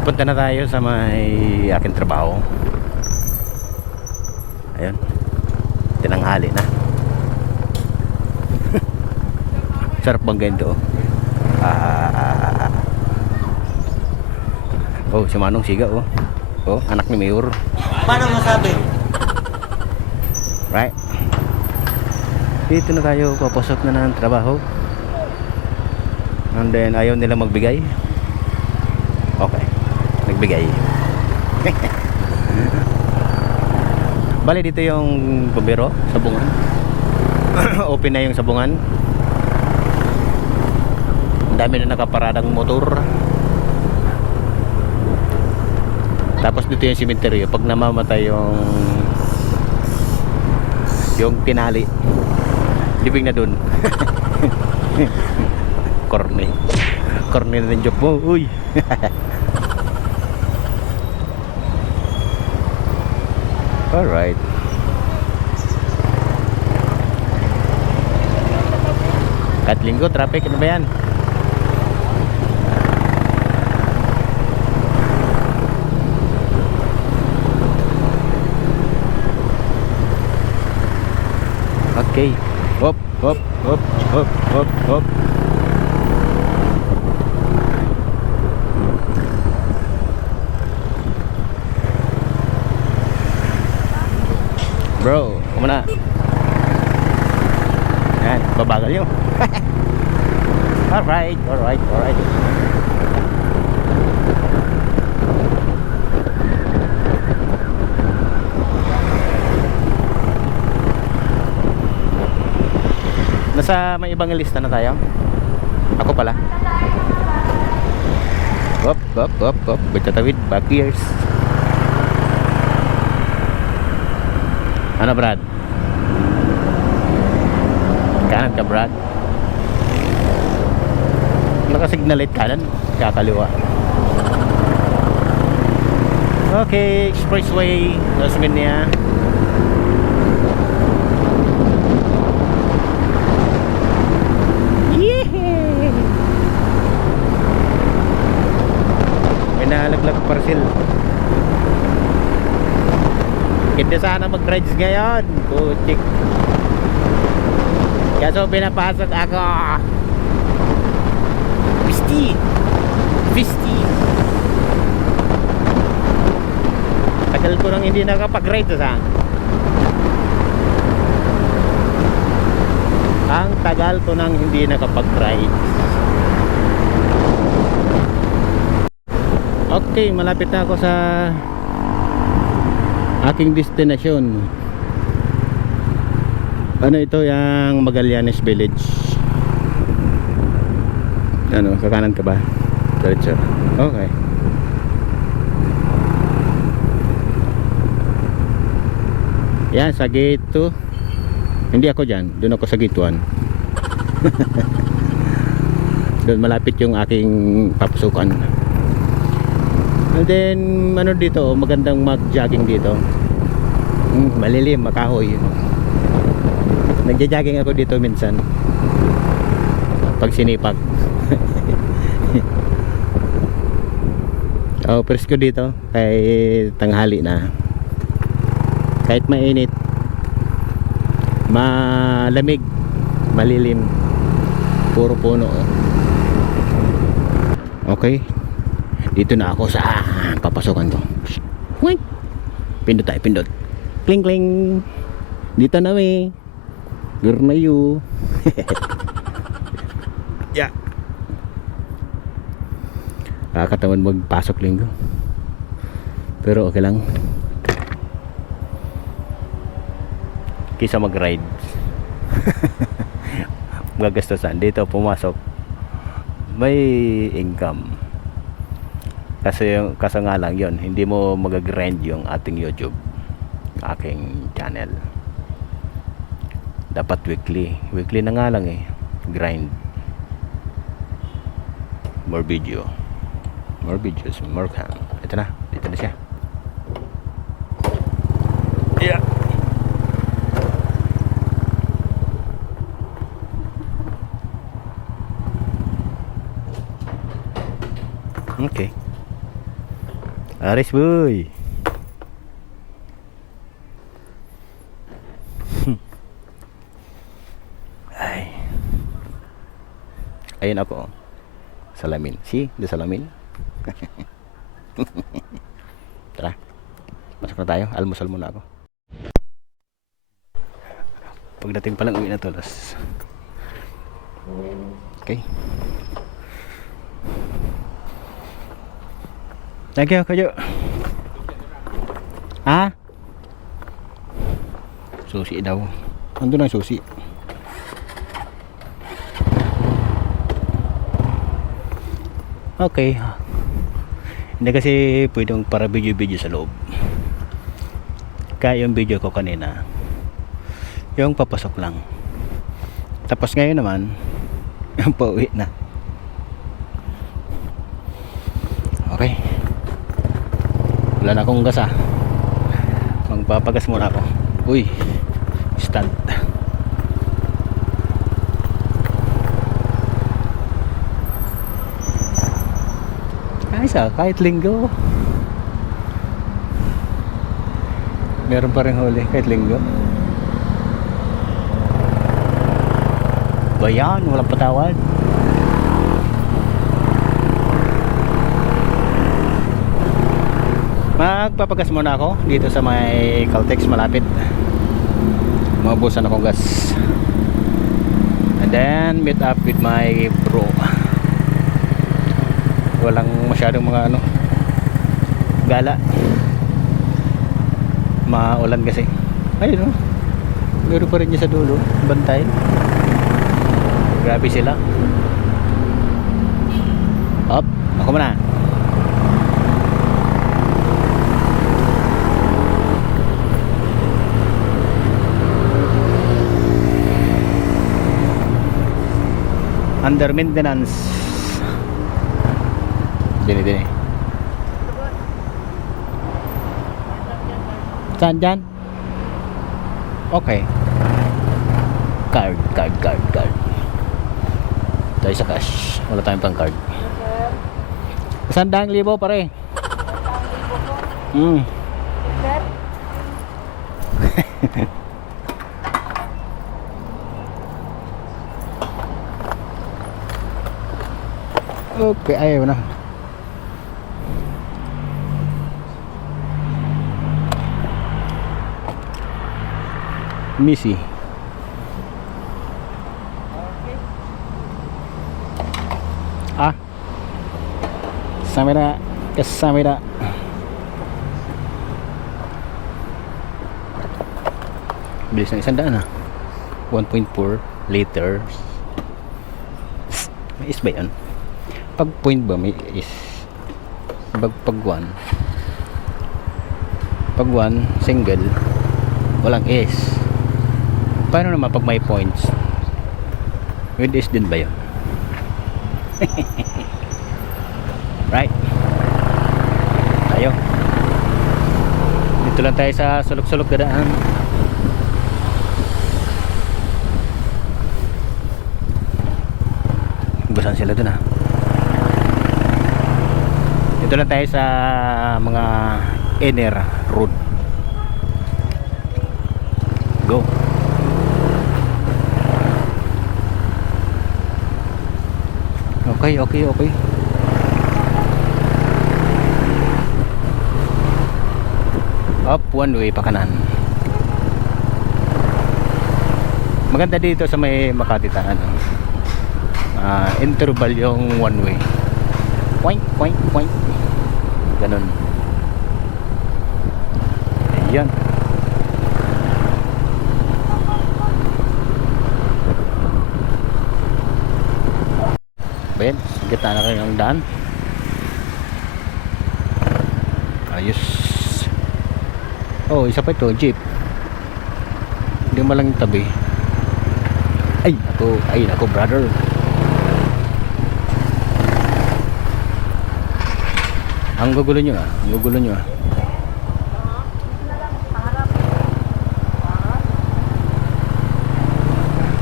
Papunta na tayo sa may aking trabaho. Ayun, tinanghali na. Sarap bang ganito? Oh, si Manong Siga, oh. Oh, anak ni Mayor. Paano masabi? Right. Dito na tayo, papasok na ng trabaho. And then ayaw nila magbigay. Okay, nagbigay. Bali dito yung bumbero, sabungan. Open na yung sabungan. Ang dami na nakaparadang motor. Tapos dito yung cemetery. Pag namamatay yung tinali, libing na dun. Corny na rin joke mo. Uy. Alright. Kahit linggo traffic, ano ba yan? Okay. Hop, hop, hop, hop, hop, hop. Bro, kumana. Yan, babagal nyo. Alright, alright, alright. Nasa may ibang lista na tayo. Ako pala. Hop, hop, hop, hop. Bertatawid, back years. Ano, Brad? Kanan ka, Brad? Nakasignalate kanan, kakaliwa. Okay, expressway Tasmania. Yee! May nalaglag parcel. Hindi sana mag-rides ngayon, putik. Kaso pinapasok ako. Fisty. Tagal ko nang hindi nakapag-ride sa. Ang tagal ko nang hindi nakapag-ride. Okay, malapit na ako sa aking destination. Ano ito, yung Magallanes Village. Ano, kakanan ka ba? Diretso. Okay. Yan, sa gate 2. Hindi ako dyan, doon ako sa gate 1. Doon malapit yung aking papasukan. And then ano dito, magandang mag-jogging dito. Malilim, makahoy. Nagja-jogging ako dito minsan pag sinipag. Oh, presko dito kay tanghali na. Kahit mainit, malamig, malilim, puro puno. Okay, dito na ako sa papasukan ko. Pindot tayo, pindot. Kling kling. Dito na we. Gurnayu. Ya. Kakatawan magpasok linggo. Pero okay lang. Kisa mag-ride. Magagastosan. Dito pumasok. May income. Kaso nga lang yon, hindi mo mag-grind yung ating YouTube, aking channel. Dapat weekly na nga lang eh, grind. More videos, more can. Ito na, dito na siya. Yeah. Okay. Aris boy. Ay. Ayun ako. Salamin. See? The salamin. Tara. Pasok na tayo. Almusal muna ako. Pagdating pa lang uwi na to. Okay. Thank you, Kajo. Ah? Susi daw. Andun ang susi. Okay. Hindi kasi pwedeng para video-video sa loob. Kaya yung video ko kanina, yung papasok lang. Tapos ngayon naman, yung pauwi na. Okay. Wala na akong gas ah. Magpapagas muna ako. Uy, stand. Ayos ah, kahit linggo meron pa rin huli, kahit linggo. Bayan, walang patawad. Magpapagas muna ako dito sa may Caltex malapit. Maubusan akong gas. And then meet up with my bro. Walang masyadong mga gala. Maulan kasi. Ayun o. Meron pa rin niya sa dulo. Bantay. Grabe sila. Up. Ako muna. Under maintenance. Dini. Saan dyan? Okay. Card. Tayo sa cash. Wala tayong pang card. 100,000 pare. Okay, ayaw na. Missy. Ah. Samira. Bilis ng 100 ah. 1.4 liters. May is ba yan? Pag point ba may is? Pag 1 single walang is. Paano naman pag may points? With is din ba yun? Right. Tayo. Dito lang tayo sa sulok-sulok gadaan. Basan sila dun ah. Dito lang tayo sa mga inner road. Go. Okay. Up one way pa kanan. Maganda dito sa may Makati interval yung one way. Point. Ganun. Ayan. Ayan, kita na kayo ng daan. Ayos. Oh, isa pa ito, jeep. Hindi mo lang tabi. Ay, ako brother. Ang gugulo nyo ah.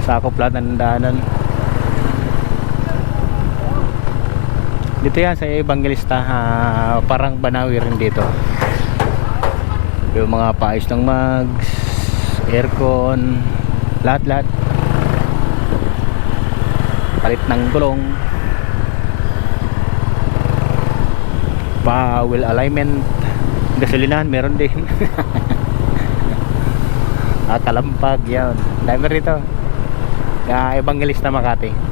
Sakop lahat ng daanan. Dito yan sa Evangelista, parang Banawi rin dito. Yung mga paayos ng mags, aircon, lahat palit ng gulong, pa wheel alignment, gasolinahan meron din. Kalampag yan, dami rito. Evangelista Makati.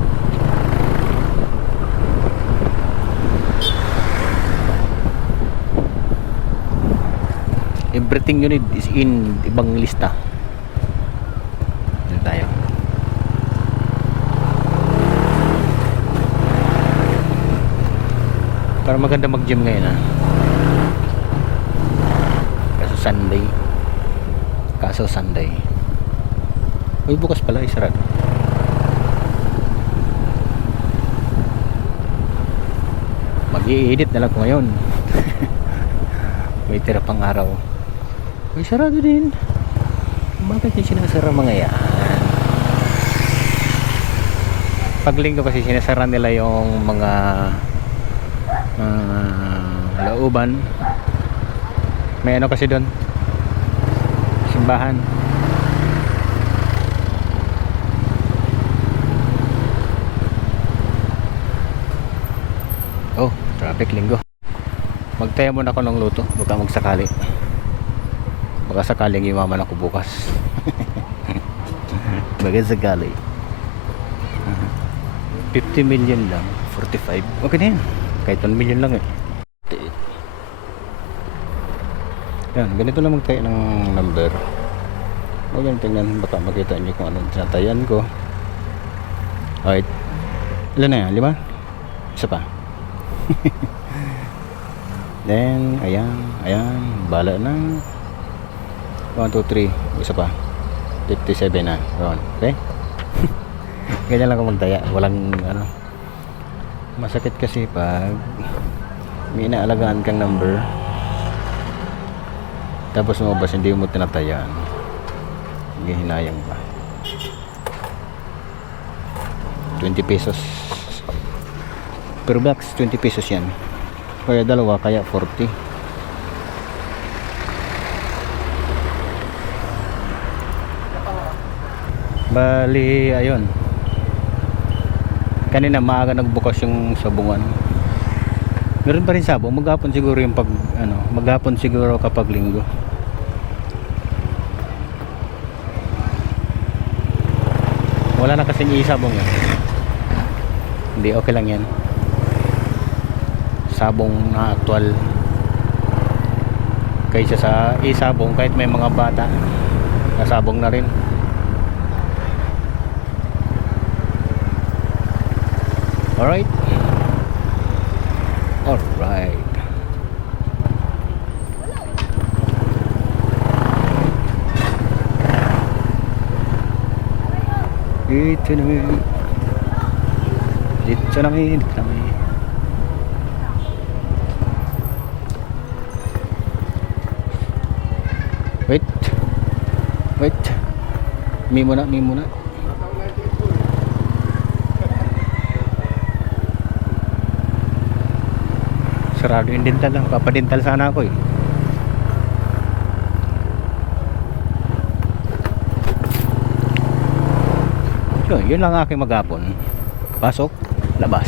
Everything you need is in Evangelista. Dito tayo. Para maganda mag-gym ngayon, Kaso Sunday. Uy, bukas pala, sarado. Mag-i-edit na lang ko ngayon. May tira pang araw. Uy, sarado din. Bakit yung sinasara mga yan? Pag linggo kasi sinasara nila yung mga lauban. May ano kasi doon, simbahan. Oh, traffic linggo. Magtaya muna ako ng luto, baka magsakali. Baka sakaling imaman ako bukas. Baka sakali. 50 million lang, 45. Okay na yan. Kahit 1 million lang eh. Yan, ganito lang magtayo ng number. O yan, tingnan, baka makita nyo kung anong tinatayan ko. Alright. Ilan na yan? 5? Isa pa. Then, ayan, bala na. 1, 2, 3, isa pa. 57 na. Okay? Ganyan lang ako magtaya. Walang ano. Masakit kasi pag may inaalagaan kang number, tapos lumabas hindi mo tinatayaan, hinayang pa. 20 pesos per box, 20 pesos yan. Kaya dalawa, kaya 40. Bali, ayun. Kanina maaga nagbukas yung sabungan. Meron pa rin sabong, maghapon siguro yung maghapon siguro kapag linggo. Wala na kasing isabong yan. Hindi, okay lang yan. Sabong na actual kaysa sa isabong, kahit may mga bata nasabong na rin. Alright. Dito na may wait mi muna sarado yung dental lang, papadental sana ako eh. So, yun lang aking maghapon. Pasok, labas.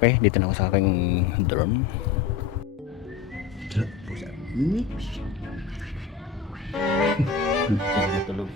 Okay, dito na ako sa aking dorm. Tulog.